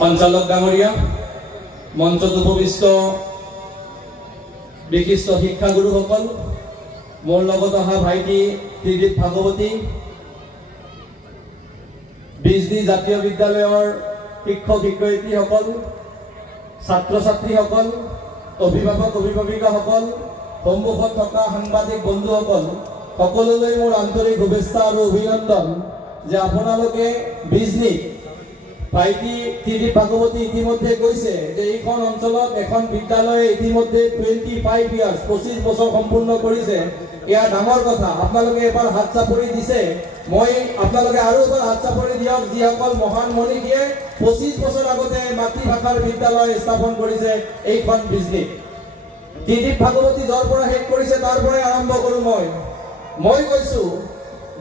সঞ্চালক ডাঙৰীয়া, মঞ্চত উপবিষ্ট বিশিষ্ট শিক্ষাগুৰুসকল, মোৰ লগত অহা ভাইটি ত্ৰিদীপ ভাগৱতী, বিজনী জাতীয় বিদ্যালয়ৰ শিক্ষক শিক্ষয়িত্ৰীসকল, ছাত্ৰ ছাত্ৰীসকল, অভিভাৱক অভিভাৱিকাসকল, সন্মুখত থকা সাংবাদিক বন্ধুসকল, সকলোলৈ মোৰ আন্তৰিক শুভেচ্ছা আৰু অভিনন্দন যে আপোনালোকে বিজনীক ভাইটি ত্ৰিদীপ ভাগৱতী ইতিমধ্যে কৈছে যে এইখন অঞ্চলত এখন বিদ্যালয়ে ইতিমধ্যে 25 ইয়াৰ্ছ 25 বছৰ সম্পূৰ্ণ কৰিছে। এয়া ডাঙৰ কথা। আপোনালোকে এবাৰ হাত চাপৰি দিছে, মই আপোনালোকে আৰু এবাৰ হাত চাপৰি দিয়ক যিসকল মহান মনীষীয়ে 25 বছৰ আগতে মাতৃভাষাৰ বিদ্যালয় স্থাপন কৰিছে এইখন বিজনীত। ত্ৰিদীপ ভাগৱতী যৰ পৰা শেষ কৰিছে তাৰ পৰাই আৰম্ভ কৰোঁ। মই কৈছোঁ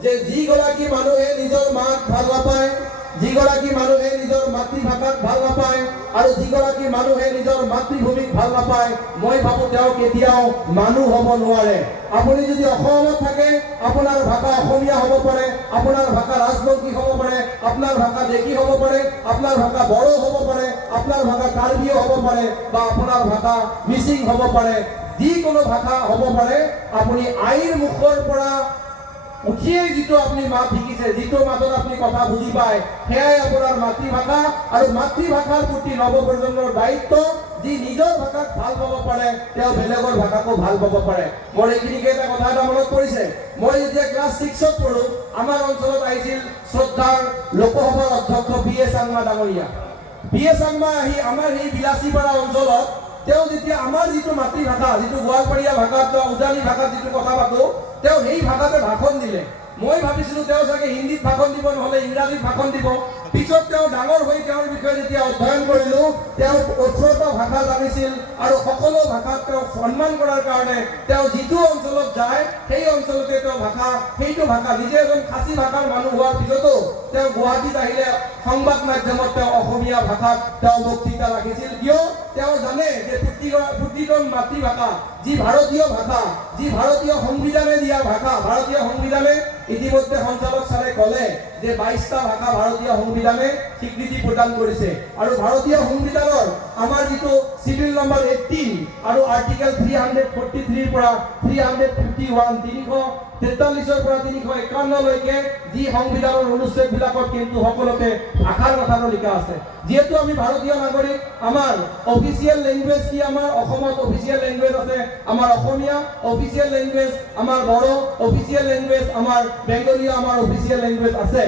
যে যিগৰাকী মানুহে নিজৰ মাক ভাল নাপায়, যিগৰাকী মানুহে নিজৰ মাতৃভাষাক ভাল নাপায় আৰু যিগৰাকী মানুহে নিজৰ মাতৃভূমিক ভাল নাপায়, মই ভাবোঁ তেওঁ কেতিয়াও মানুহ হ'ব নোৱাৰে। আপুনি যদি অসমত থাকে, আপোনাৰ ভাষা অসমীয়া হ'ব পাৰে, আপোনাৰ ভাষা ৰাজবংশী হ'ব পাৰে, আপোনাৰ ভাষা দেশী হ'ব পাৰে, আপোনাৰ ভাষা বড়ো হ'ব পাৰে, আপোনাৰ ভাষা কাৰ্বিও হ'ব পাৰে বা আপোনাৰ ভাষা মিচিং হ'ব পাৰে, যিকোনো ভাষা হ'ব পাৰে। আপুনি আইৰ মুখৰ পৰা উঠিয়েই যিটো আপুনি মাত শিকিছে, যিটো মাতত আপুনি কথা বুজি পায়, সেয়াই আপোনাৰ মাতৃভাষা। আৰু মাতৃভাষাৰ প্ৰতি নৱপ্ৰজন্মৰ দায়িত্ব, যি নিজৰ ভাষাক ভাল পাব পাৰে তেওঁ বেলেগৰ ভাষাকো ভাল পাব পাৰে। মোৰ এইখিনিকে এটা কথা এটা মনত পৰিছে। মই যেতিয়া ক্লাছ 6ত পঢ়োঁ, আমাৰ অঞ্চলত আহিছিল শ্ৰদ্ধাৰ লোকসভাৰ অধ্যক্ষ B.A. চাংমা ডাঙৰীয়া। B.A. চাংমা আহি আমাৰ এই বিলাচীপাৰা অঞ্চলত তেওঁ যেতিয়া আমাৰ যিটো মাতৃভাষা, যিটো গোৱালপাৰীয়া ভাষাত বা উজানি ভাষাত যিটো কথা পাতোঁ, তেওঁ সেই ভাষাতে ভাষণ দিলে। মই ভাবিছিলোঁ তেওঁ চাগে হিন্দীত ভাষণ দিব, নহ'লে ইংৰাজীত ভাষণ দিব। পিছত তেওঁ ডাঙৰ হৈ তেওঁৰ বিষয়ে যেতিয়া অধ্যয়ন কৰিলোঁ, তেওঁ 18টা ভাষা জানিছিল আৰু সকলো ভাষাক তেওঁ সন্মান কৰাৰ কাৰণে তেওঁ যিটো অঞ্চলত যায় সেই অঞ্চলতে তেওঁ সেইটো ভাষা নিজে এজন খাচী ভাষাৰ মানুহ হোৱাৰ পিছতো তেওঁ গুৱাহাটীত আহিলে সংবাদ মাধ্যমত তেওঁ অসমীয়া ভাষাত তেওঁ বক্তৃতা ৰাখিছিল। কিয়? তেওঁ জানে যে প্ৰতিজন মাতৃভাষা, যি ভাৰতীয় ভাষা, যি ভাৰতীয় সংবিধানে দিয়া ভাষা, ভাৰতীয় সংবিধানে ইতিমধ্যে সঞ্চালক ছাৰে ক'লে যে 22টা ভাষা ভাৰতীয় সংবিধানে স্বীকৃতি প্ৰদান কৰিছে। আৰু ভাৰতীয় সংবিধানৰ আমাৰ যিটো চিভিল নম্বৰ 18 আৰু আৰ্টিকেল 343 পৰা 351, 343 পৰা 351 লৈকে যি সংবিধানৰ অনুচ্ছেদবিলাকত কিন্তু সকলোতে ভাষাৰ কথাটো লিখা আছে। যিহেতু আমি ভাৰতীয় নাগৰিক, আমাৰ অফিচিয়েল লেংগুৱেজ কি? আমাৰ অসমত অফিচিয়েল লেংগুৱেজ আছে আমাৰ অসমীয়া, অফিচিয়েল লেংগুৱেজ আমাৰ বড়ো, অফিচিয়েল লেংগুৱেজ আমাৰ বেংগলীয়া, আমাৰ অফিচিয়েল লেংগুৱেজ আছে।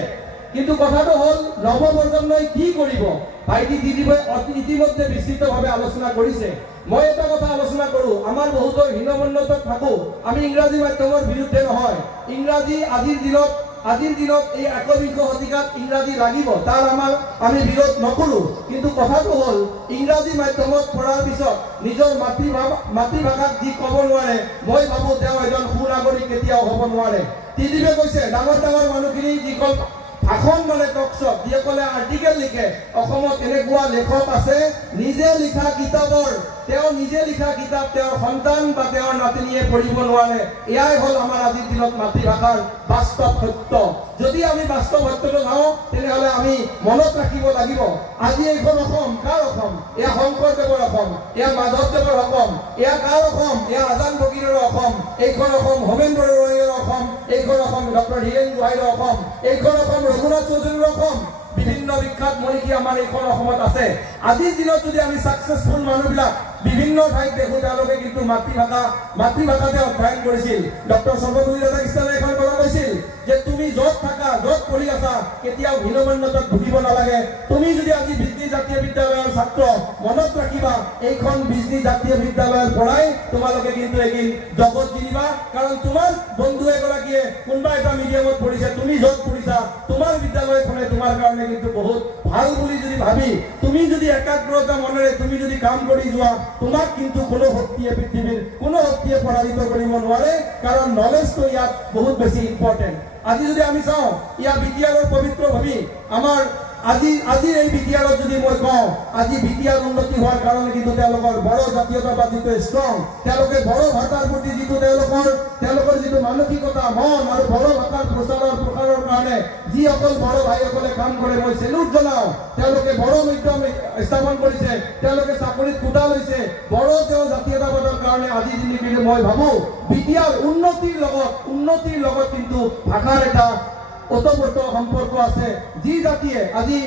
কিন্তু কথাটো হ'ল নৱপ্ৰজন্মই কি কৰিব? ভাইটি ত্ৰিদীপে ইতিমধ্যে বিস্তৃতভাৱে আলোচনা কৰিছে। মই এটা কথা আলোচনা কৰোঁ, আমাৰ বহুতো হীনমন্যতাত থাকোঁ। আমি ইংৰাজী মাধ্যমৰ বিৰুদ্ধে নহয়। ইংৰাজী আজিৰ দিনত এই 21 শতিকাত ইংৰাজী লাগিব, তাৰ আমি বিৰোধ নকৰোঁ। কিন্তু কথাটো হ'ল ইংৰাজী মাধ্যমত পঢ়াৰ পিছত নিজৰ মাতৃভাষাক যি ক'ব নোৱাৰে, মই ভাবোঁ তেওঁ এজন সুনাগৰিক কেতিয়াও হ'ব নোৱাৰে। ত্ৰিদীপে কৈছে ডাঙৰ ডাঙৰ মানুহখিনি যিসকল ভাষণ মানে টকশ্বপ, যিসকলে আৰ্টিকেল লিখে, অসমত এনেকুৱা লেখক আছে নিজে লিখা কিতাপৰ, তেওঁ নিজে লিখা কিতাপ তেওঁৰ সন্তান বা তেওঁৰ নাতিনীয়ে পঢ়িব নোৱাৰে। এয়াই হ'ল আমাৰ আজিৰ দিনত মাতৃভাষাৰ বাস্তৱ সত্য। যদি আমি বাস্তৱ সত্যটো চাওঁ, তেনেহ'লে আমি মনত ৰাখিব লাগিব আজি এইখন অসম কাৰ অসম? এয়া শংকৰদেৱৰ অসম, এয়া মাধৱদেৱৰ অসম, এয়া কাৰ অসম? এয়া আজান ফকীৰৰ অসম। এইখন অসম হোমেন বৰগোহাঞিৰ অসম, এইখন অসম ডক্টৰ হীৰেন গোহাঁইৰ অসম, এইখন অসম ৰঘুনাথ চৌধুৰীৰ অসম। বিভিন্ন বিখ্যাত মনীষী আমাৰ এইখন অসমত আছে। আজিৰ দিনত যদি আমি ছাকচেছফুল মানুহবিলাক বিভিন্ন ঠাইত দেখোঁ, তেওঁলোকে কিন্তু মাতৃভাষাতে অধ্যয়ন কৰিছিল। ডক্টৰ সৰ্বপল্লী ৰাধাকৃষ্ণনে এখন কথা কৈছিল যে তুমি য'ত থাকা, য'ত পঢ়ি আছা, কেতিয়াও হীনমন্যতাত ভুগিব নালাগে। তুমি যদি আজি বিজনী জাতীয় বিদ্যালয়ৰ ছাত্ৰ, মনত ৰাখিবা এইখন বিজনী জাতীয় বিদ্যালয়ৰ পৰাই তোমালোকে কিন্তু এদিন জগত জিনিবা। কাৰণ তোমাৰ বন্ধু এগৰাকীয়ে কোনোবা এটা মিডিয়ামত পঢ়িছে, তুমি য'ত পঢ়িছা, তোমাৰ বিদ্যালয়খনে তোমাৰ কাৰণে কিন্তু বহুত ভাল বুলি যদি ভাবি তুমি যদি একাগ্ৰতা মনেৰে তুমি যদি কাম কৰি যোৱা, তোমাক কিন্তু কোনো শক্তিয়ে পৃথিৱীৰ কোনো শক্তিয়ে পৰাজিত কৰিব নোৱাৰে। কাৰণ নলেজটো ইয়াত বহুত বেছি ইম্পৰ্টেণ্ট। আজি যদি আমি চাওঁ, ইয়াৰ বিদ্যালয়ৰ পবিত্ৰ ভূমি আমাৰ আজি এই বিদ্যালয়ত যদি মই কওঁ, আজি বিটিয়াৰ উন্নতি হোৱাৰ কাৰণে কিন্তু তেওঁলোকৰ বড়ো জাতীয়তাবাদ যিটো ষ্ট্ৰং, তেওঁলোকে বড়ো ভাষাৰ প্ৰতি যিটো তেওঁলোকৰ যিটো মানসিকতা মন আৰু বড়ো ভাষাৰ প্ৰসাৰৰ কাৰণে যিসকল বড়ো ভাইসকলে কাম কৰে মই চেলুট জনাওঁ। তেওঁলোকে বড়ো মিডিয়াম স্থাপন কৰিছে, তেওঁলোকে চাকৰিত কোটা লৈছে, বড়ো তেওঁ জাতীয়তাবাদৰ কাৰণে আজি কিন্তু মই ভাবোঁ বিটিয়াৰ উন্নতিৰ লগত কিন্তু ভাষাৰ এটা ওতপ্ৰোত সম্পৰ্ক আছে। যি জাতিয়ে আজি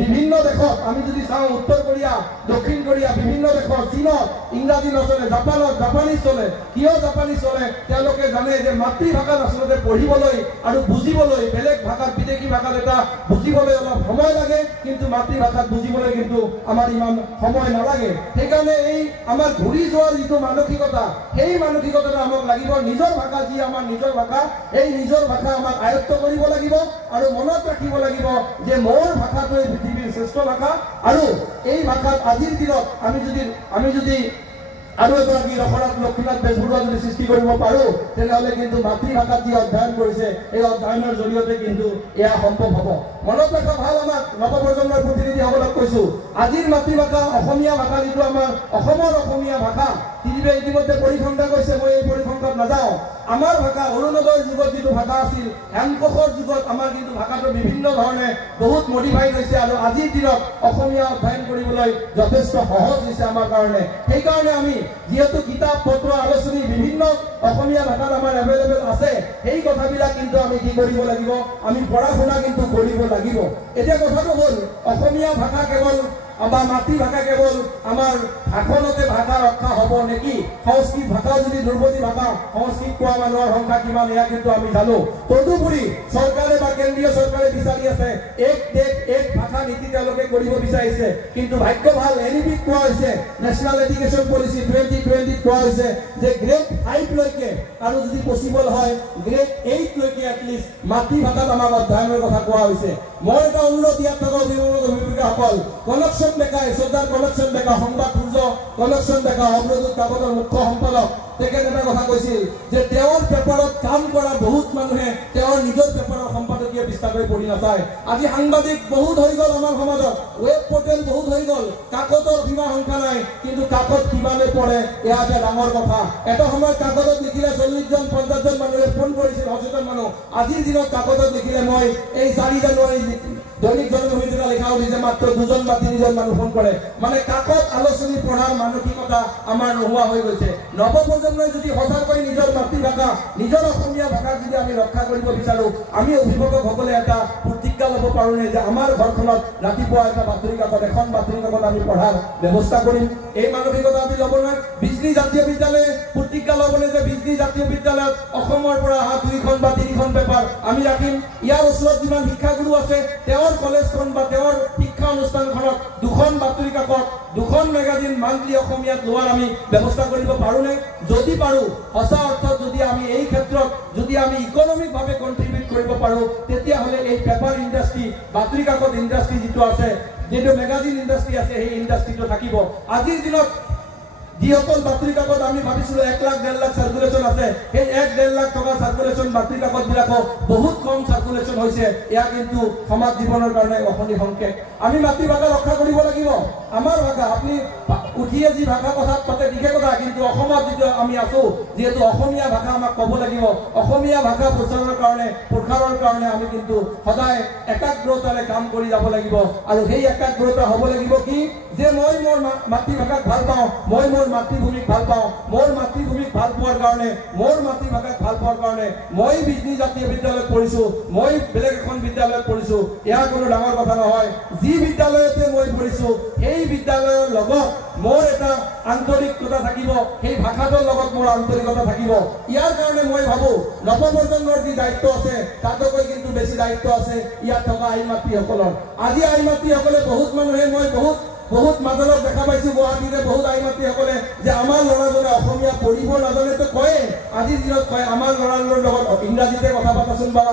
বিভিন্ন দেশত আমি যদি চাওঁ, উত্তৰ কোৰিয়া, দক্ষিণ কোৰিয়া, বিভিন্ন দেশত, চীনত ইংৰাজী নচলে, জাপানত জাপানীজ চলে। কিয় জাপানীজ চলে? তেওঁলোকে জানে যে মাতৃভাষাত আচলতে পঢ়িবলৈ আৰু বুজিবলৈ বেলেগ ভাষাত, বিদেশী ভাষাত এটা বুজিবলৈ অলপ সময় লাগে, কিন্তু মাতৃভাষাত বুজিবলৈ কিন্তু আমাৰ ইমান সময় নালাগে। সেইকাৰণে এই আমাৰ ঘূৰি যোৱাৰ যিটো মানসিকতা, সেই মানসিকতাটো আমাক লাগিব। নিজৰ ভাষা যি আমাৰ নিজৰ ভাষা, এই নিজৰ ভাষা আমাক আয়ত্ব কৰিব লাগিব আৰু মনত ৰাখিব লাগিব যে মোৰ ভাষাটোৱে পৃথিৱীৰ শ্ৰেষ্ঠ ভাষা। আৰু এই ভাষাত আজিৰ দিনত আমি যদি আৰু এগৰাকী ৰসনাথ লক্ষ্মীনাথ বেজবৰুৱা যদি সৃষ্টি কৰিব পাৰোঁ, তেনেহ'লে কিন্তু মাতৃভাষাত যি অধ্যয়ন কৰিছে এই অধ্যয়নৰ জৰিয়তে কিন্তু এয়া সম্ভৱ হ'ব। মনত ৰখা ভাল, আমাক নৱপ্ৰজন্মৰ প্ৰতিনিধিসকলক কৈছোঁ, আজিৰ মাতৃভাষা অসমীয়া ভাষা যিটো আমাৰ অসমৰ অসমীয়া ভাষা, টিভিয়ে ইতিমধ্যে পৰিসংখ্যা কৈছে, মই এই পৰিসংখ্যাত নাযাওঁ। আমাৰ ভাষা অৰুণোদয়ৰ যুগত যিটো ভাষা আছিল, হেমকোষৰ যুগত আমাৰ কিন্তু ভাষাটো বিভিন্ন ধৰণে বহুত মডিফাইড হৈছে আৰু আজিৰ দিনত অসমীয়া অধ্যয়ন কৰিবলৈ যথেষ্ট সহজ হৈছে আমাৰ কাৰণে। সেইকাৰণে আমি যিহেতু কিতাপ পত্ৰ আলোচনী বিভিন্ন অসমীয়া ভাষাত আমাৰ এভেইলেবল আছে, সেই কথাবিলাক কিন্তু আমি কি কৰিব লাগিব, আমি পঢ়া শুনা কিন্তু কৰিব লাগিব। এতিয়া কথাটো হ'ল, অসমীয়া ভাষা কেৱল বা মাতৃভাষা কেৱল আমাৰ ভাষণতে ভাষা ৰক্ষা হ'ব নেকি? সংস্কৃত ভাষাও যদি দুৰ্বতী ভাষা, সংস্কৃত কোৱা মানুহৰ সংখ্যা কিমান এয়া কিন্তু আমি জানো। তদুপৰি চৰকাৰে বা কেন্দ্ৰীয় চৰকাৰে বিচাৰি আছে এক দেশ এক ভাষা নীতি তেওঁলোকে কৰিব বিচাৰিছে। কিন্তু ভাগ্য ভাল, NEP কোৱা হৈছে, নেশ্যনেল এডুকেশ্যন পলিচি 2020 কোৱা হৈছে যে গ্ৰেড 5 লৈকে আৰু যদি পচিবল হয় গ্ৰেড 8 লৈকে এটলিষ্ট মাতৃভাষাত আমাক অধ্যয়নৰ কথা কোৱা হৈছে। মই এটা অনুৰোধ ইয়াত থকা অভিভাৱক অভিভাৱিকাসকল, কনকচন ডেকা, চৰ্দাৰ কনকচন ডেকা, সংবাদ সূৰ্য কনকচন ডেকা, অগ্ৰদূত কাকতৰ মুখ্য সম্পাদক, তেখেতে এটা কথা কৈছিল যে তেওঁৰ পেপাৰত কাম কৰা বহুত মানুহে তেওঁৰ নিজৰ পেপাৰৰ সম্পাদকীয় পৃষ্ঠাকৈ পঢ়ি নাচায়। আজি সাংবাদিক বহুত হৈ গ'ল আমাৰ সমাজত, ৱেব পৰ্টেল বহুত হৈ গ'ল, কাকতৰ সীমা সংখ্যা নাই, কিন্তু কাকত কিমানে পঢ়ে এয়া এটা ডাঙৰ কথা। এটা সময়ত কাকতত লিখিলে 40জন 50জন মানুহে ফোন কৰিছিল, সচেতন মানুহ। আজিৰ দিনত কাকতত লিখিলে মই এই 4 জানুৱাৰী দৈনিক জনমভূমিত লিখা উঠিছে মাত্ৰ 2জন বা 3জন মানুহ ফোন কৰে। মানে কাকত আলোচনী পঢ়াৰ মানসিকতা আমাৰ নোহোৱা হৈ গৈছে। নৱপ্ৰজন্মই যদি সঁচাকৈ নিজৰ মাতৃভাষা, নিজৰ অসমীয়া ভাষাক যদি আমি ৰক্ষা কৰিব বিচাৰোঁ, আমি অভিভাৱকসকলে এটা প্ৰতিজ্ঞা ল'ব পাৰোঁনে যে আমাৰ ঘৰখনত ৰাতিপুৱা এটা বাতৰি কাকত, এখন বাতৰি কাকত আমি পঢ়াৰ ব্যৱস্থা কৰিম। এই মানসিকতা আমি ল'ব নোৱাৰে। বিজনী জাতীয় বিদ্যালয়ে প্ৰতিজ্ঞা ল'বনে যে বিজনী জাতীয় বিদ্যালয়ত অসমৰ পৰা অহা 2খন বা 3খন পেপাৰ আমি ৰাখিম। ইয়াৰ ওচৰত যিমান শিক্ষাগুৰু আছে তেওঁৰ কলেজখন বা তেওঁৰ শিক্ষা অনুষ্ঠানখনত 2খন বাতৰি কাকত, 2খন মেগাজিন মান্থলি অসমীয়াত লোৱাৰ আমি ব্যৱস্থা কৰিব পাৰোঁনে? যদি পাৰোঁ, সঁচা অৰ্থত যদি আমি এই ক্ষেত্ৰত যদি আমি ইকনমিকভাৱে কণ্ট্ৰিবিউট কৰিব পাৰোঁ, তেতিয়াহ'লে এই পেপাৰ ইণ্ডাষ্ট্ৰি, বাতৰি কাকত ইণ্ডাষ্ট্ৰি যিটো আছে, যিটো মেগাজিন ইণ্ডাষ্ট্ৰি আছে, সেই ইণ্ডাষ্ট্ৰিটো থাকিব। আজিৰ দিনত যিসকল বাতৰি কাকত আমি ভাবিছিলোঁ 1 লাখ 1.5 লাখ চাৰ্কুলেশ্যন আছে, সেই 1-1.5 লাখ টকা চাৰ্কুলেশ্যন বাতৰি কাকতবিলাকো বহুত কম চাৰ্কুলেশ্যন হৈছে। এয়া কিন্তু সমাজ জীৱনৰ কাৰণে অশনি সংকেত। আমি মাতৃভাষা ৰক্ষা কৰিব লাগিব। আমাৰ ভাষা, আপুনি উঠিয়ে যি ভাষা কথাত পাতে বিশেষ কথা, কিন্তু অসমত যিটো আমি আছোঁ, যিহেতু অসমীয়া ভাষা আমাক ক'ব লাগিব, অসমীয়া ভাষা প্ৰচাৰৰ কাৰণে আমি কিন্তু সদায় একাগ্ৰতাৰে কাম কৰি যাব লাগিব। আৰু সেই একাগ্ৰতা হ'ব লাগিব কি, যে মই মোৰ মাতৃভাষাক ভাল পাওঁ, মই মোৰ মাতৃভূমিক ভাল পাওঁ, মোৰ মাতৃভূমিক ভাল পোৱাৰ কাৰণে, মোৰ মাতৃভাষাক ভাল পোৱাৰ কাৰণে মই বিজনী জাতীয় বিদ্যালয়ত পঢ়িছোঁ, মই বেলেগ এখন বিদ্যালয়ত পঢ়িছোঁ, এয়া কোনো ডাঙৰ কথা নহয়। যি বিদ্যালয়তে মই পঢ়িছোঁ সেই বিদ্যালয়ৰ লগত মোৰ এটা আন্তৰিকতা থাকিব, সেই ভাষাটোৰ লগত মোৰ আন্তৰিকতা থাকিব। ইয়াৰ কাৰণে মই ভাবোঁ নৱপ্ৰজন্মৰ যি দায়িত্ব আছে তাতকৈ কিন্তু বেছি দায়িত্ব আছে ইয়াত থকা আই মাতৃসকলৰ। আজি আই মাতৃসকলে বহুত মানুহে, মই বহুত মাজলত দেখা পাইছোঁ গুৱাহাটীতে বহুত আই মাতৃসকলে যে আমাৰ ল'ৰাজনে অসমীয়া পঢ়িব নাজানেতো কয়ে, আজিৰ দিনত কয় আমাৰ ল'ৰাজনৰ লগত ইংৰাজীতে কথা পাতাচোন বা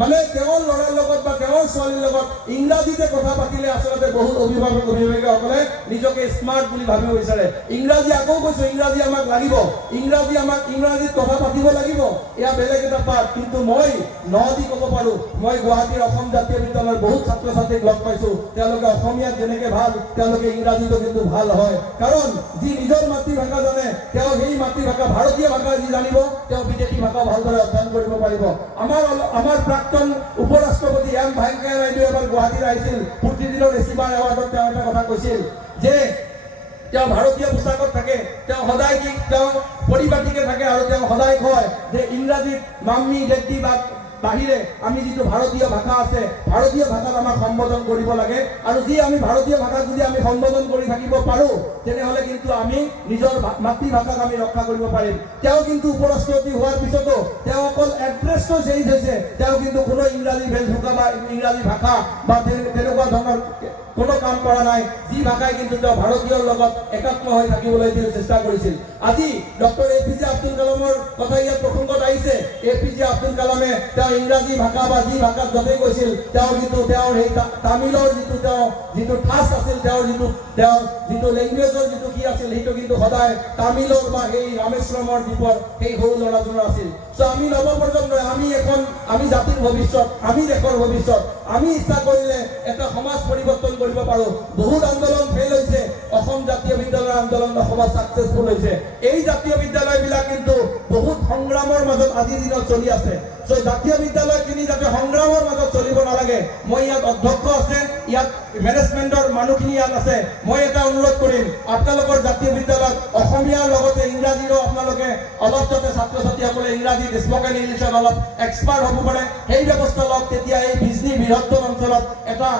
মানে তেওঁৰ ল'ৰাৰ লগত বা তেওঁৰ ছোৱালীৰ লগত ইংৰাজীতে কথা পাতিলে আচলতে বহুত অভিভাৱক অভিভাৱিকাসকলে নিজকে স্মাৰ্ট বুলি ভাবিব বিচাৰে। ইংৰাজী আকৌ কৈছো, ইংৰাজী আমাক লাগিব, ইংৰাজীত কথা পাতিব লাগিব, এয়া বেলেগ এটা পাঠ। কিন্তু মই নদী ক'ব পাৰোঁ, মই গুৱাহাটীৰ অসম জাতীয় বিদ্যালয়ৰ বহুত ছাত্ৰ ছাত্ৰীক লগ পাইছোঁ, তেওঁলোকে অসমীয়াত যেনেকৈ ভাল তেওঁলোকে ইংৰাজীতো কিন্তু ভাল হয়। কাৰণ যি নিজৰ মাতৃভাষা জানে তেওঁ সেই মাতৃভাষা ভাৰতীয় ভাষা যি জানিব তেওঁ বিদেশী ভাষা ভালদৰে অধ্যয়ন কৰিব পাৰিব। আমাৰ প্ৰাক্তন উপৰাষ্ট্ৰপতি এম ভেংকায়া নাইডু এবাৰ গুৱাহাটীত আহিছিল, পৃথিৱীৰ ৰেচিভাৰ এৱাৰ্ডত তেওঁ এটা কথা কৈছিল যে তেওঁ ভাৰতীয় পোচাকত থাকে, তেওঁ সদায় কি তেওঁ পৰিপাটিকে থাকে আৰু তেওঁ সদায় কয় যে ইংৰাজীত মাম্মি ডেডি বা বাহিৰে আমি যিটো ভাৰতীয় ভাষা আছে ভাৰতীয় ভাষাত আমাক সম্বোধন কৰিব লাগে। আৰু যি আমি ভাৰতীয় ভাষাত যদি আমি সম্বোধন কৰি থাকিব পাৰোঁ তেনেহ'লে কিন্তু আমি নিজৰ মাতৃভাষাক আমি ৰক্ষা কৰিব পাৰিম। তেওঁ কিন্তু উপৰাষ্ট্ৰপতি হোৱাৰ পিছতো তেওঁ অকল এড্ৰেছটো চেঞ্জ হৈছে, তেওঁ কিন্তু কোনো ইংৰাজী বেশভূষা বা ইংৰাজী ভাষা বা তেনেকুৱা ধৰণৰ কোনো কাম কৰা নাই। যি ভাষাই কিন্তু তেওঁ ভাৰতীয়ৰ লগত একাত্ম হৈ থাকিবলৈ তেওঁ চেষ্টা কৰিছিল। আজি ডক্টৰ APJ আব্দুল কালামৰ কথা ইয়াত প্ৰসংগত আহিছে। APJ আব্দুল কালামে তেওঁ ইংৰাজী ভাষা বা যি ভাষাত য'তেই কৈছিল তেওঁ কিন্তু তেওঁৰ সেই তামিলৰ যিটো ঠাচ আছিল, তেওঁৰ যিটো লেংগুৱেজৰ যিটো কি আছিল সেইটো কিন্তু সদায় তামিলৰ বা সেই ৰামেশ্বৰমৰ দ্বীপৰ সেই সৰু ল'ৰাজনৰ আছিল। চ' আমি নৱপ্ৰজন্মই আমি জাতিৰ ভৱিষ্যত, আমি দেশৰ ভৱিষ্যত, আমি ইচ্ছা কৰিলে এটা সমাজ পৰিৱৰ্তন কৰিব পাৰোঁ। বহুত আন্দোলন ফেইল হৈছে, অসম জাতীয় বিদ্যালয়ৰ আন্দোলন অসমত ছাকচেছফুল হৈছে। এই জাতীয় বিদ্যালয়বিলাক কিন্তু বহুত সংগ্ৰামৰ মাজত আজিৰ দিনত চলি আছে। চ' জাতীয় বিদ্যালয়খিনি যাতে সংগ্ৰামৰ মাজত চলিব নালাগে, মই ইয়াত অধ্যক্ষ আছে, ইয়াত মেনেজমেণ্টৰ মানুহখিনি ইয়াত আছে, মই এটা অনুৰোধ কৰিম আপোনালোকৰ জাতীয় বিদ্যালয়ত অসমীয়াৰ লগতে ইংৰাজীৰো আপোনালোকে অলপ যাতে ছাত্ৰ ছাত্ৰীসকলে ইংৰাজী স্পকেন ইংলিছত অলপ এক্সপাৰ্ট হ'ব পাৰে সেই ব্যৱস্থা লওক। তেতিয়া এই বিজনী বৃহত্তৰ অঞ্চলত এটা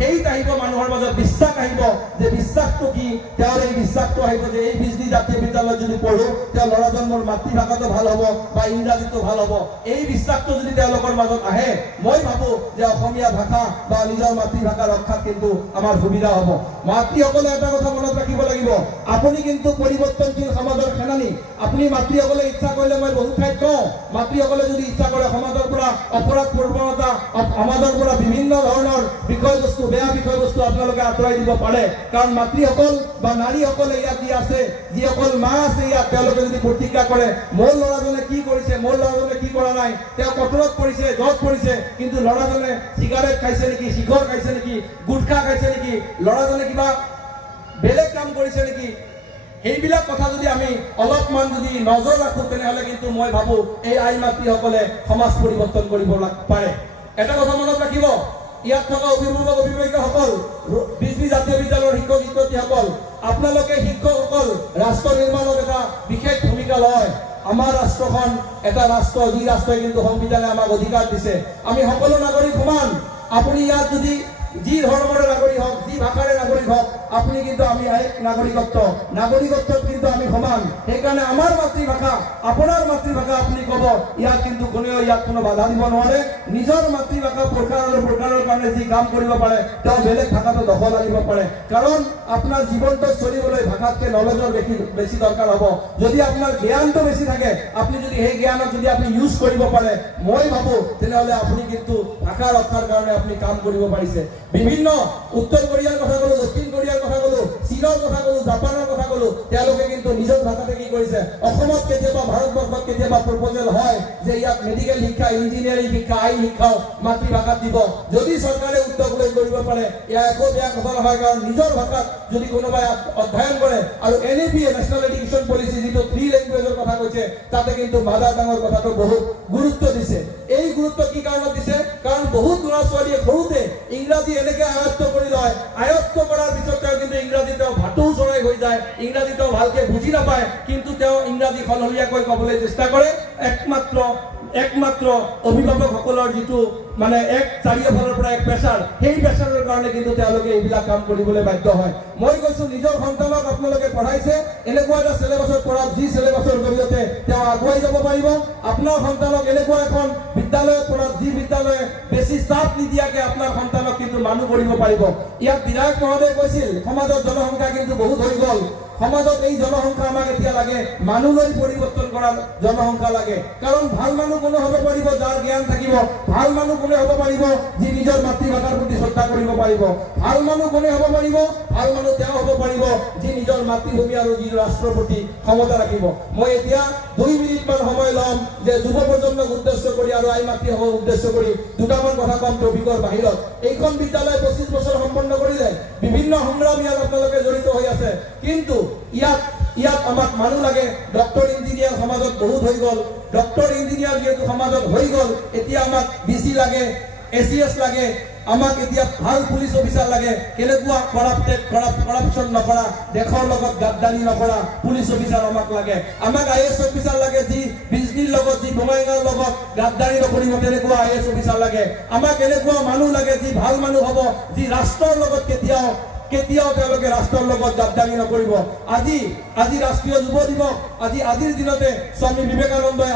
হেৰিত আহিব, মানুহৰ মাজত বিশ্বাস আহিব যে বিশ্বাসটো কি, তেওঁৰ এই বিশ্বাসটো আহিব যে এই বিজনী জাতীয় বিদ্যালয়ত যদি পঢ়ো তেওঁ ল'ৰাজন মোৰ মাতৃভাষাটো ভাল হ'ব বা ইংৰাজীটো ভাল হ'ব। এই বিশ্বাসটো যদি তেওঁলোকৰ মাজত আহে মই ভাবোঁ যে অসমীয়া ভাষা বা নিজৰ মাতৃভাষা ৰক্ষাত কিন্তু আমাৰ সুবিধা হ'ব। মাতৃসকলে এটা কথা মনত ৰাখিব লাগিব, আপুনি কিন্তু পৰিৱৰ্তনশীল সমাজৰ সেনানী। আপুনি মাতৃসকলে ইচ্ছা কৰিলে মই বহুত ঠাইত কওঁ, মাতৃসকলে যদি ইচ্ছা কৰে সমাজৰ পৰা অপৰাধ প্ৰৱণতা, সমাজৰ পৰা বিভিন্ন ধৰণৰ বিষয়বস্তু বেয়া বিষয়বস্তু আপোনালোকে আঁতৰাই দিব পাৰে। কাৰণ মাতৃসকল বা নাৰীসকলে ইয়াত যি আছে, যিসকল মা আছে ইয়াত, তেওঁলোকে যদি প্ৰতিজ্ঞা কৰে মোৰ ল'ৰাজনে কি কৰিছে, মোৰ ল'ৰাজনে কি কৰা নাই, তেওঁ কঠোৰত পৰিছে, জত পৰিছে, কিন্তু ল'ৰাজনে চিগাৰেট খাইছে নেকি, শিখৰ খাইছে নেকি, গুটখা খাইছে নেকি, ল'ৰাজনে কিবা বেলেগ কাম কৰিছে নেকি, সেইবিলাক কথা যদি আমি অলপমান যদি নজৰ ৰাখোঁ তেনেহ'লে কিন্তু মই ভাবোঁ এই আই মাতৃসকলে সমাজ পৰিৱৰ্তন কৰিব পাৰে। এটা কথা মনত ৰাখিব, ইয়াত থকা অভিভাৱক অভিভাৱিকাসকল, বিজনী জাতীয় বিদ্যালয়ৰ শিক্ষক শিক্ষয়িত্ৰীসকল, আপোনালোকে শিক্ষকসকল ৰাষ্ট্ৰ নিৰ্মাণত এটা বিশেষ ভূমিকা লয়। আমাৰ ৰাষ্ট্ৰখন এটা ৰাষ্ট্ৰ, যি ৰাষ্ট্ৰই কিন্তু সংবিধানে আমাক অধিকাৰ দিছে, আমি সকলো নাগৰিক সমান। আপুনি ইয়াত যদি যি ধৰ্মৰে নাগৰিক হওক, যি ভাষাৰে নাগৰিক হওক, আপুনি কিন্তু আমি এক নাগৰিকত্বত কিন্তু আমি সমান। সেইকাৰণে আমাৰ মাতৃভাষা, আপোনাৰ মাতৃভাষা আপুনি ক'ব, ইয়াত কিন্তু কোনেও ইয়াত কোনো বাধা দিব নোৱাৰে। নিজৰ মাতৃভাষা প্ৰকাৰৰ কাৰণে যি কাম কৰিব পাৰে তেওঁ বেলেগ ভাষাটো দখল আনিব পাৰে। কাৰণ আপোনাৰ জীৱনটো চলিবলৈ ভাষাতকৈ নলেজৰ বেছি দৰকাৰ হ'ব। যদি আপোনাৰ জ্ঞানটো বেছি থাকে, আপুনি যদি সেই জ্ঞানক যদি আপুনি ইউজ কৰিব পাৰে, মই ভাবোঁ তেনেহ'লে আপুনি কিন্তু ভাষা ৰক্ষাৰ কাৰণে আপুনি কাম কৰিব পাৰিছে। বিভিন্ন উত্তৰ কোৰিয়াৰ কথা ক'লো, দক্ষিণ কোৰিয়াৰ কথা ক'লো, চীনৰ কথা ক'লো, জাপানৰ কথা ক'লো, তেওঁলোকে কিন্তু নিজৰ ভাষাতে কি কৰিছে। অসমত কেতিয়াবা, ভাৰতবৰ্ষত কেতিয়াবা প্ৰপ'জেল হয় যে ইয়াত মেডিকেল শিক্ষা, ইঞ্জিনিয়াৰিং শিক্ষা, আইন শিক্ষাও মাতৃভাষাত দিব। যদি চৰকাৰে উদ্যোগ লৈ কৰিব পাৰে এয়া একো বেয়া কথা নহয়। কাৰণ নিজৰ ভাষাত যদি কোনোবাই অধ্যয়ন কৰে, আৰু NEP নেশ্যনেল এডুকেশ্যন পলিচি যিটো 3 লেংগুৱেজৰ কথা কৈছে তাতে কিন্তু মাদাৰ টাঙৰ কথাটো বহুত গুৰুত্ব দিছে। এই গুৰুত্ব কি কাৰণত দিছে? কাৰণ বহুত ল'ৰা ছোৱালীয়ে সৰুতে ইংৰাজী এনেকৈ আয়ত্ব কৰি লয়, আয়ত্ব কৰাৰ পিছত তেওঁ কিন্তু ইংৰাজী তেওঁ ভাটৌ চৰাই হৈ যায়, ইংৰাজী তেওঁ ভালকৈ বুজি নাপায়, কিন্তু তেওঁ ইংৰাজী সলসলীয়াকৈ ক'বলৈ চেষ্টা কৰে। একমাত্ৰ অভিভাৱকসকলৰ যিটো মানে চাৰিওফালৰ পৰা এক প্ৰেছাৰ, সেই প্ৰেছাৰৰ কাৰণে কিন্তু তেওঁলোকে এইবিলাক কাম কৰিবলৈ বাধ্য হয়। মই কৈছোঁ নিজৰ সন্তানক আপোনালোকে পঢ়াইছে, এনেকুৱা এটা চিলেবাছত পঢ়াওক যি চিলেবাছৰ জৰিয়তে তেওঁ আগুৱাই যাব পাৰিব। আপোনাৰ সন্তানক এনেকুৱা এখন বিদ্যালয়ত পঢ়াওক যি বিদ্যালয়ে বেছি চাপ নিদিয়াকৈ আপোনাৰ সন্তানক কিন্তু মানুহ কৰিব পাৰিব। ইয়াত বিধায়ক মহোদয়ে কৈছিল সমাজত জনসংখ্যা কিন্তু বহুত হৈ গ'ল, সমাজত এই জনসংখ্যা আমাক এতিয়া লাগে, মানুহলৈ পৰিৱৰ্তন কৰাৰ জনসংখ্যা লাগে। কাৰণ ভাল মানুহ কোনে হ'ব পাৰিব যাৰ জ্ঞান থাকিব ভাল মানুহ কোনে হ'ব পাৰিব যি নিজৰ মাতৃভাষাৰ প্ৰতি শ্ৰদ্ধা কৰিব পাৰিব ভাল মানুহ কোনে হ'ব পাৰিব ভাল মানুহ তেওঁ হ'ব পাৰিব যি নিজৰ মাতৃভূমি আৰু যি ৰাষ্ট্ৰৰ প্ৰতি ক্ষমতা ৰাখিব মই এতিয়া 2 মিনিটমান সময় ল'ম যে যুৱ প্ৰজন্মক উদ্দেশ্য কৰি আৰু আই মাতৃসকলক উদ্দেশ্য কৰি দুটামান কথা কম টপিকৰ বাহিৰত এইখন বিদ্যালয় 25 বছৰ সম্পন্ন কৰিলে বিভিন্ন সংগ্ৰাম ইয়াত আপোনালোকে জড়িত হৈ আছে কিন্তু ইয়াত আমাক মানুহ লাগে ডক্টৰ ইঞ্জিনিয়াৰ সমাজত বহুত হৈ গ'ল ডক্টৰ ইঞ্জিনিয়াৰ যেহেতু সমাজত হৈ গ'ল এতিয়া আমাক বিসি লাগে এসিএস লাগে আমাক এতিয়া ভাল পুলিচ অফিচাৰ লাগে কেনেকুৱা কৰাপচন নকৰা দেশৰ লগত গাদ্দাৰী নকৰা পুলিচ অফিচাৰ আমাক লাগে আমাক আইএস অফিচাৰ লাগে যি বিজনীৰ লগত যি বঙাইগাঁৱৰ লগত গাদ্দাৰী নকৰিব তেনেকুৱা আইএস অফিচাৰ লাগে আমাক এনেকুৱা মানুহ লাগে যি ভাল মানুহ হ'ব যি ৰাষ্ট্ৰৰ লগত কেতিয়াও তেওঁলোকে ৰাষ্ট্ৰৰ লগত গাদ্দাৰী নকৰিব আজি ৰাষ্ট্ৰীয় যুৱ দিৱস আজিৰ দিনতে স্বামী বিবেকানন্দই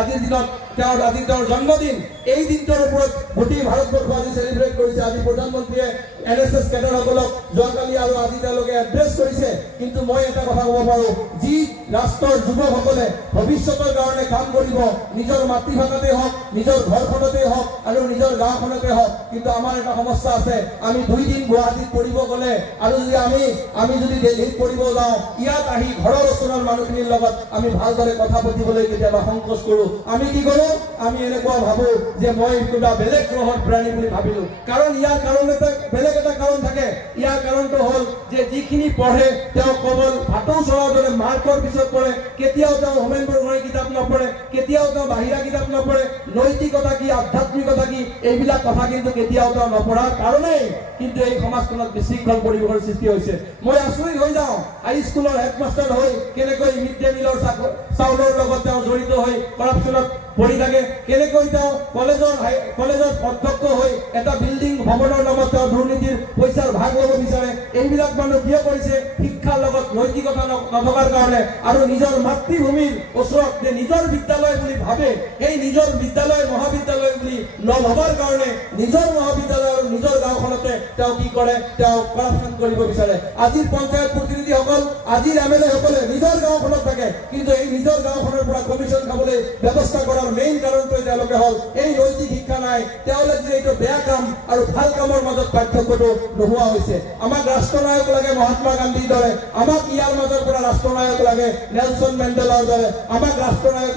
আজিৰ দিনত তেওঁৰ জন্মদিন এই দিনটোৰ ওপৰত গোটেই ভাৰতবৰ্ষ আজি সেলিব্ৰেট কৰিছে আজি প্ৰধানমন্ত্ৰীয়ে এনএছএছ কেডাৰসকলক যোৱাকালি আৰু আজি তেওঁলোকে এড্ৰেছ কৰিছে কিন্তু মই এটা কথা ক'ব পাৰোঁ যি ৰাষ্ট্ৰৰ যুৱকসকলে ভৱিষ্যতৰ কাৰণে কাম কৰিব নিজৰ মাতৃভাষাতে হওক নিজৰ ঘৰখনতে হওক আৰু নিজৰ গাঁওখনতে হওক কিন্তু আমাৰ এটা সমস্যা আছে আমি 2 দিন গুৱাহাটীত পঢ়িব গ'লে আৰু যদি আমি যদি দিল্লীত পঢ়িব যাওঁ ইয়াত আহি ঘৰৰ ওচৰৰ মানুহখিনিৰ লগত আমি ভালদৰে কথা পাতিবলৈ কেতিয়াবা সংকোচ কৰোঁ আমি কি কৰোঁ আমি এনেকুৱা ভাবো যে মই কিবা বেলেগ গ্ৰহৰ প্ৰাণী বুলি ভাবিলো কাৰণ ইয়াৰ কাৰণতে বেলেগ এটা কাৰণ থাকে ইয়াৰ কাৰণটো হ'ল যে যিখিনি পঢ়ে তেওঁ কেৱল ভাটৌ চৰাৰ দৰে মাৰ্কৰ পিছত পঢ়ে কেতিয়াও তেওঁ হোমেন বৰগোহাঞিৰ কিতাপ নপঢ়ে কেতিয়াও তেওঁ বাহিৰা কিতাপ নপঢ়ে নৈতিকতা কি আধ্যাত্মিকতা কি এইবিলাক কথা কিন্তু কেতিয়াও তেওঁ নপঢ়াৰ কাৰণেই কিন্তু এই সমাজখনত বিশৃংখল পৰিৱেশৰ সৃষ্টি হৈছে মই আচৰিত হৈ যাওঁ হাইস্কুলৰ হেডমাষ্টাৰ হৈ কেনেকৈ মিড ডে মিলৰ চাউলৰ লগত তেওঁ জড়িত হৈ কৰাপশ্যনত পৰি থাকে কেনেকৈ তেওঁ কলেজৰ অধ্যক্ষ হৈ এটা বিল্ডিং ভৱনৰ নামত তেওঁ দুৰ্নীতিৰ পইচাৰ ভাগ ল'ব বিচাৰে এইবিলাক মানুহ কিয় কৰিছে শিক্ষাৰ লগত নৈতিকতা নথকাৰ কাৰণে আৰু নিজৰ মাতৃভূমিৰ ওচৰত যে নিজৰ বিদ্যালয় বুলি ভাবে এই নিজৰ বিদ্যালয় মহাবিদ্যালয় বুলি নভবাৰ কাৰণে নিজৰ মহাবিদ্যালয় আৰু নিজৰ গাঁওখনতে তেওঁ কি কৰে তেওঁ কৰাপশ্যন কৰিব বিচাৰে আজিৰ পঞ্চায়ত প্ৰতিনিধিসকল আজিৰ এমএলএ সকলে নিজৰ গাঁওখনত থাকে কিন্তু এই নিজৰ গাঁওখনৰ পৰা কমিশ্যন খাবলৈ ব্যৱস্থা কৰাৰ মেইন কাৰণটো তেওঁলোকে হ'ল এই নৈতিক শিক্ষা নাই তেওঁলোকে এইটো বেয়া কাম আৰু ভাল কামৰ মাজত পাৰ্থক্যটো নোহোৱা হৈছে আমাক ৰাষ্ট্ৰনায়ক লাগে মহাত্মা গান্ধীৰ দৰে আমাক ইয়াৰ মাজৰ পৰা ৰাষ্ট্ৰনায়ক লাগে নেলছন মেণ্ডেলাৰ দৰে আমাক ৰাষ্ট্ৰনায়ক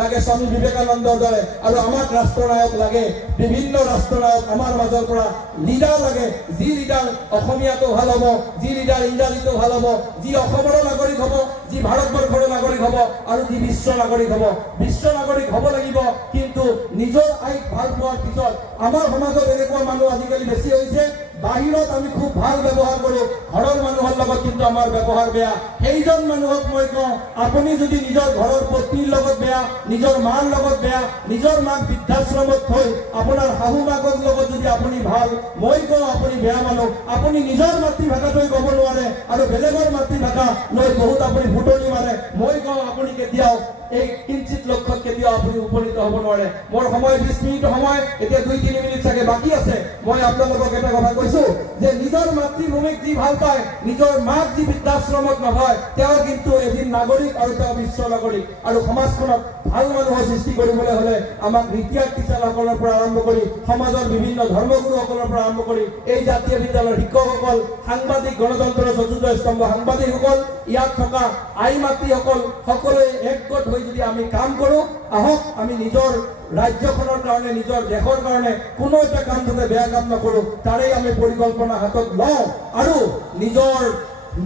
লাগে স্বামী বিবেকানন্দৰ দৰে আৰু আমাক ৰাষ্ট্ৰনায়ক লাগে বিভিন্ন ৰাষ্ট্ৰনায়ক আমাৰ মাজৰ পৰা লিডাৰ লাগে যি লিডাৰ অসমীয়াটো ভাল হ'ব যি লিডাৰ ইংৰাজীটো ভাল হ'ব যি অসমৰ নাগৰিক হ'ব যি ভাৰতবৰ্ষৰ নাগৰিক হ'ব আৰু যি বিশ্ব নাগৰিক হ'ব লাগিব কিন্তু নিজৰ আইক ভাল পোৱাৰ পিছত আমাৰ সমাজত এনেকুৱা মানুহ আজিকালি বেছি হৈছে বাহিৰত আমি খুব ভাল ব্যৱহাৰ কৰোঁ ঘৰৰ মানুহৰ লগত কিন্তু আমাৰ ব্যৱহাৰ বেয়া সেইজন মানুহক মই কওঁ আপুনি যদি নিজৰ ঘৰৰ পত্নীৰ লগত বেয়া নিজৰ মাৰ লগত বেয়া নিজৰ মাক বৃদ্ধাশ্ৰমত থৈ আপোনাৰ শাহু মাকৰ লগত যদি আপুনি ভাল মই কওঁ আপুনি বেয়া মানুহ আপুনি নিজৰ মাতৃভাষাটোৱে ক'ব নোৱাৰে আৰু বেলেগৰ মাতৃভাষা লৈ বহুত আপুনি ফুটনি মাৰে মই কওঁ আপুনি কেতিয়াও এই কিঞ্চিত লক্ষ্যত কেতিয়াও আপুনি উপনীত হ'ব নোৱাৰে মোৰ সময় 20 মিনিট সময় এতিয়া 2-3 মিনিট চাগে বাকী আছে মই আপোনালোকক এটা কথা কৈছোঁ যে নিজৰ মাতৃভূমিক যি ভাল পায় নিজৰ মাক যি বৃদ্ধাশ্ৰমত নহয় তেওঁ কিন্তু এদিন নাগৰিক আৰু তেওঁ বিশ্ব নাগৰিক আৰু সমাজখনত ভাল মানুহৰ সৃষ্টি কৰিবলৈ হ'লে আমাক ৰিটায়াৰ্ড টিচাৰসকলৰ পৰা আৰম্ভ কৰি সমাজৰ বিভিন্ন ধৰ্মগুৰুসকলৰ পৰা আৰম্ভ কৰি এই জাতীয় বিদ্যালয়ৰ শিক্ষকসকল সাংবাদিক গণতন্ত্ৰৰ চতুৰ্থ স্তম্ভ সাংবাদিকসকল ইয়াত থকা আই মাতৃসকল সকলোৱে একগোট হৈ যদি আমি কাম কৰোঁ আহক আমি নিজৰ ৰাজ্যখনৰ কাৰণে নিজৰ দেশৰ কাৰণে কোনো এটা কাম যাতে বেয়া কাম নকৰোঁ তাৰেই আমি পৰিকল্পনা হাতত লওঁ আৰু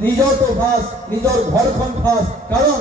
নিজৰটো ফাৰ্ষ্ট নিজৰ ঘৰখন ফাৰ্ষ্ট কাৰণ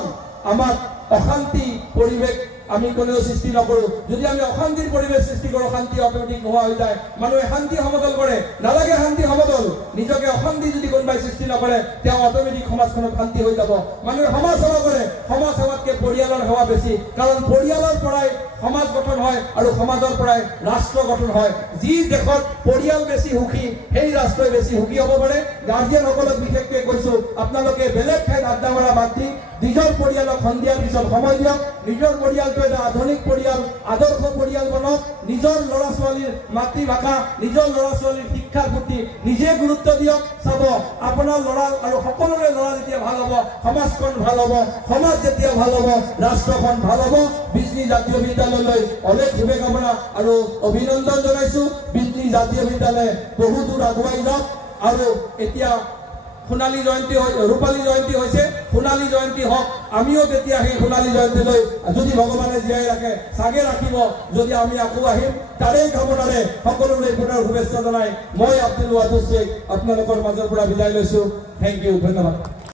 আমাক অশান্তি পৰিৱেশ আমি কোনেও সৃষ্টি নকৰোঁ যদি আমি অশান্তিৰ পৰিৱেশ সৃষ্টি কৰোঁ শান্তি অট'মেটিক নোহোৱা হৈ যায় মানুহে শান্তি সমতল কৰে নালাগে শান্তি সমতল নিজকে অশান্তি যদি কোনোবাই সৃষ্টি নকৰে তেওঁ অট'মেটিক সমাজখনত শান্তি হৈ যাব মানুহে সমাজ সেৱা কৰে সমাজ সেৱাতকৈ পৰিয়ালৰ সেৱা বেছি কাৰণ পৰিয়ালৰ পৰাই সমাজ গঠন হয় আৰু সমাজৰ পৰাই ৰাষ্ট্ৰ গঠন হয় যি দেশত পৰিয়াল বেছি সুখী সেই ৰাষ্ট্ৰই বেছি সুখী হ'ব পাৰে গাৰ্জিয়ানসকলক বিশেষকৈ কৈছোঁ কৈছো আপোনালোকে বেলেগ ঠাইত আড্ডা মাৰা বাদ দি নিজৰ পৰিয়ালক সন্ধিয়াৰ পিছত সময় দিয়ক নিজৰ পৰিয়ালটো এটা আধুনিক পৰিয়াল আদৰ্শ পৰিয়াল বনক নিজৰ ল'ৰা ছোৱালীৰ মাতৃভাষা নিজৰ ল'ৰা ছোৱালীৰ শিক্ষাৰ প্ৰতি নিজে গুৰুত্ব দিয়ক চাব আপোনাৰ ল'ৰা আৰু সকলোৰে ল'ৰা যেতিয়া ভাল হ'ব সমাজখন ভাল হ'ব সমাজ যেতিয়া ভাল হ'ব ৰাষ্ট্ৰখন ভাল হ'ব বিজনী জাতীয় বিদ্যালয়লৈ অনেক শুভকামনা আৰু অভিনন্দন জনাইছো বিজনী জাতীয় বিদ্যালয় বহু দূৰ আগুৱাই যাওক আৰু এতিয়া সোণালী জয়ন্তী ৰূপালী জয়ন্তী হৈছে সোণালী জয়ন্তী হওক আমিও তেতিয়া সেই সোণালী জয়ন্তীলৈ যদি ভগৱানে জীয়াই ৰাখে চাগে ৰাখিব যদি আমি আকৌ আহিম তাৰেই কামনাৰে সকলোৰে পুনৰ শুভেচ্ছা জনাই মই আব্দুল ৱাদুদ শ্বেখ আপোনালোকৰ মাজৰ পৰা বিদায় লৈছো থেংক ইউ ধন্যবাদ